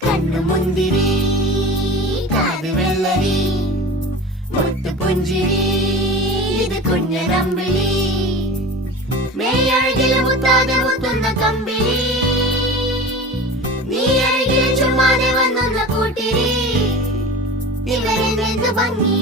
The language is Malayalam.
കണ്ണുമുന്തിരി കാത് വെള്ളരി മുത്തുപുഞ്ചിരി ഇത് കുഞ്ഞനമ്പിളി മേയഴകിൽ മുത്താതെ മുത്തുന്ന കമ്പിളി നീ അരികിൽ ചുമ്മാതെ വന്നൊന്ന കൂട്ടിരി ഇവരെ ഭംഗി